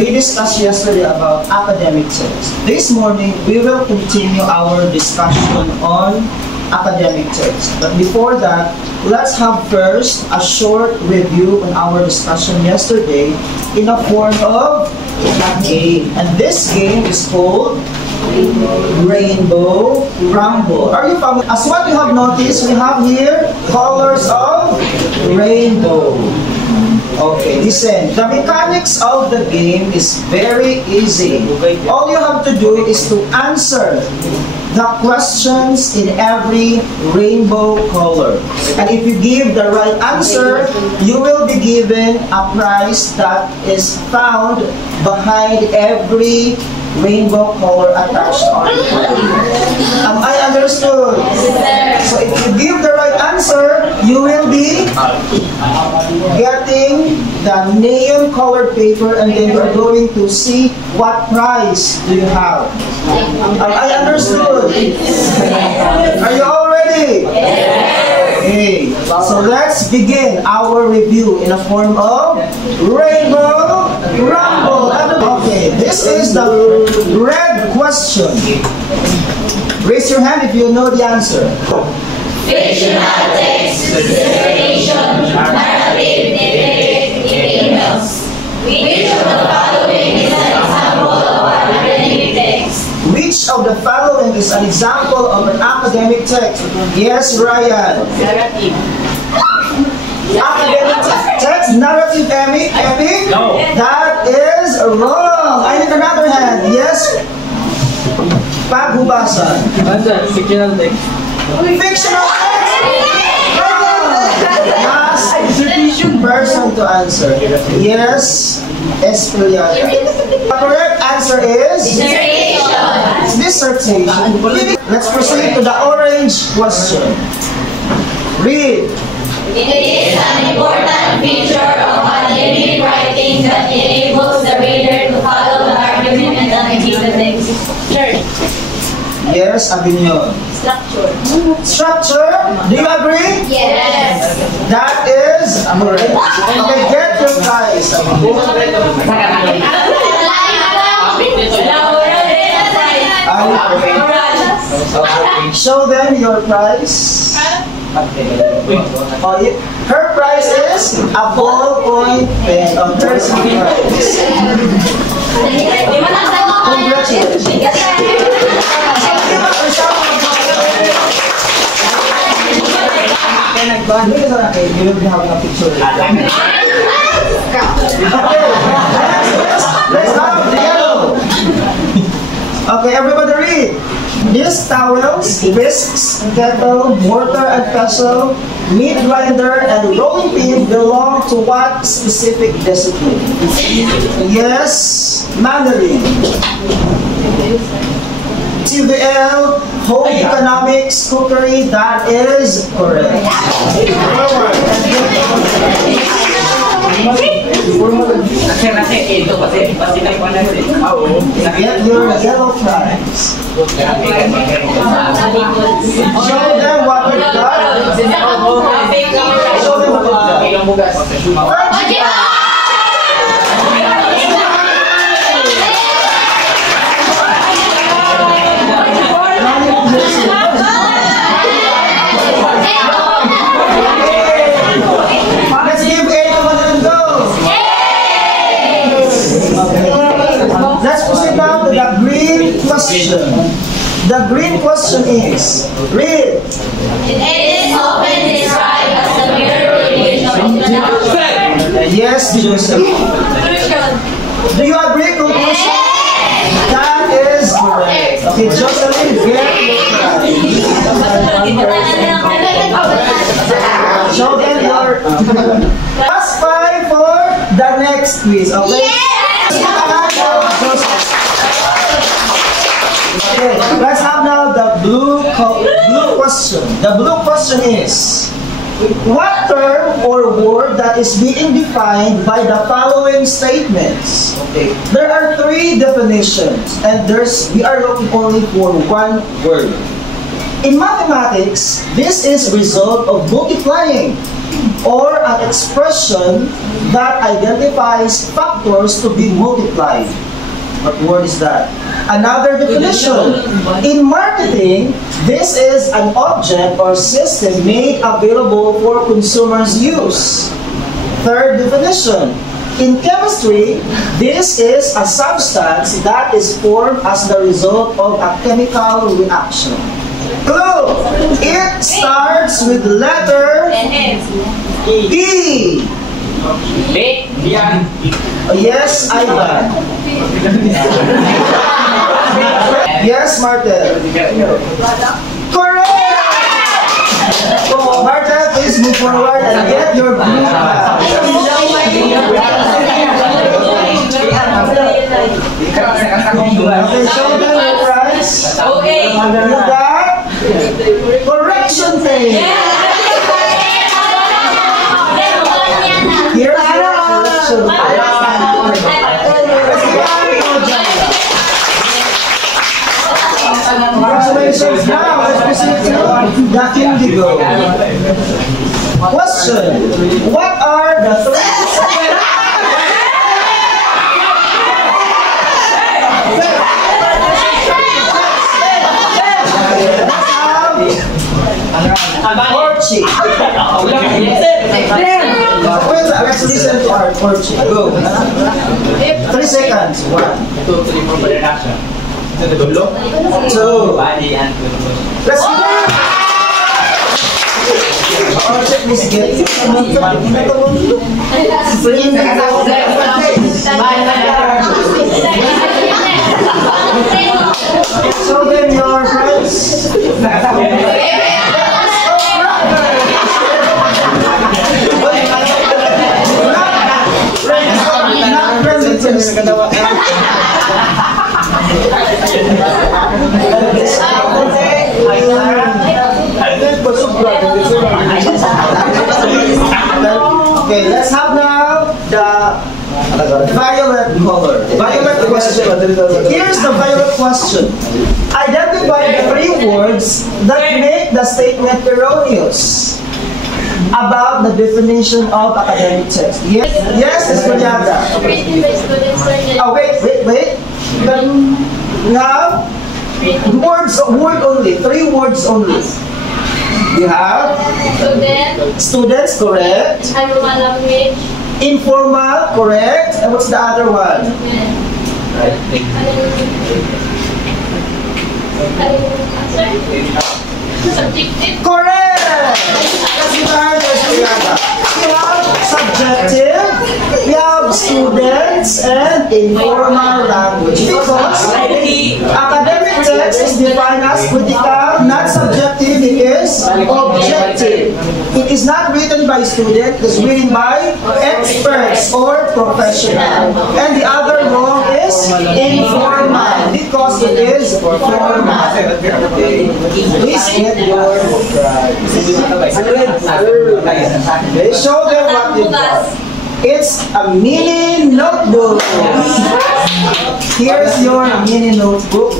We discussed yesterday about academic text. This morning, we will continue our discussion on academic text. But before that, let's have first a short review on our discussion yesterday in a form of a game. And this game is called Rainbow Rumble. Are you familiar? As what you have noticed, we have here colors of rainbow. Okay, listen. The mechanics of the game is very easy. All you have to do is to answer the questions in every rainbow color. And if you give the right answer, you will be given a prize that is found behind every rainbow color attached on the card. Am I understood? So if you give the right answer, you will be getting the neon colored paper, and then you're going to see what prize do you have. Am I understood? Are you all ready? Okay, so let's begin our review in a form of Rainbow Rumble. Okay, this is the red question. Raise your hand if you know the answer. Fictional text, narration, narrative, emails. Which of the following is an example of an academic text? Which of the following is an example of an academic text? Yes, Ryan. Narrative. Academic text, narrative, epic? No. That is wrong. I need another hand. Yes? Paghubasan. Fictional text. Fictional text. Last person to answer. Yes, Espiliana. The correct answer is dissertation. Let's proceed to the orange question. Read. It is an important feature of academic writing that enables the reader to follow the argument and analyze the text. Yes, Abinyon. Structure. Structure? Do you agree? Yes. That is correct. Okay, get your prize. Show them your prize. Oh, her prize is a ballpoint pen. Oh, there's her prize. Congratulations. You don't have a picture. Okay, let's have the yellow. Okay, everybody read. These towels, whisks, kettle, mortar and pestle, meat grinder, and rolling pin belong to what specific discipline? Yes, Mandarin. CVL, home economics, cookery, that is correct. Get your yellow prize. Show them what we've got. Show them what we've got. Let's give everyone a go. Let's proceed now to the green question. The green question is, read. It is often described as the mirror image of the Yes, Joseph. Do you agree, conclusion? That is correct. Okay, Jocelyn, get your prize. Show them your last five for the next quiz. Okay? Okay, let's have now the blue question. The blue question is, what term or word that is being defined by the following statements? Okay, there are three definitions, and we are looking only for one word. In mathematics, this is result of multiplying. or an expression that identifies factors to be multiplied. What word is that? Another definition. In marketing, this is an object or system made available for consumers' use. Third definition. In chemistry, this is a substance that is formed as the result of a chemical reaction. Clue. It starts with letter B. Yes, Ivan. Yes, Martin. Correct! So, Martin, please move forward and get your blue bag. Okay, show them your prize. Okay. You got correction tape. Here's your correction Congratulations. Now, let's proceed to the Indigo. Question. What are the three Orchid. Let's listen to our Orchid. Go. 3 seconds. 1, 2, 3, 4, production. 2. Let's go. Orchid, please get you. Show them your prize. Okay, let's have now the violet color. Violet question. Here's the violet question. Identify the 3 words that make the statement erroneous about the definition of academic text. Yes, yes, Estudianta. Oh, wait. Now, word only. 3 words only. You have students, correct. Language. Informal, correct. And what's the other one? Subjective. Correct! Kasi you have subjective, you have students, and informal language. Because academic text is defined as critical, not subjective, it is objective. It is not written by students, it is written by experts or professionals. And the other wrong is informal, because it is formal. Please get your they show them what you got. It's a mini notebook. Here's your mini notebook.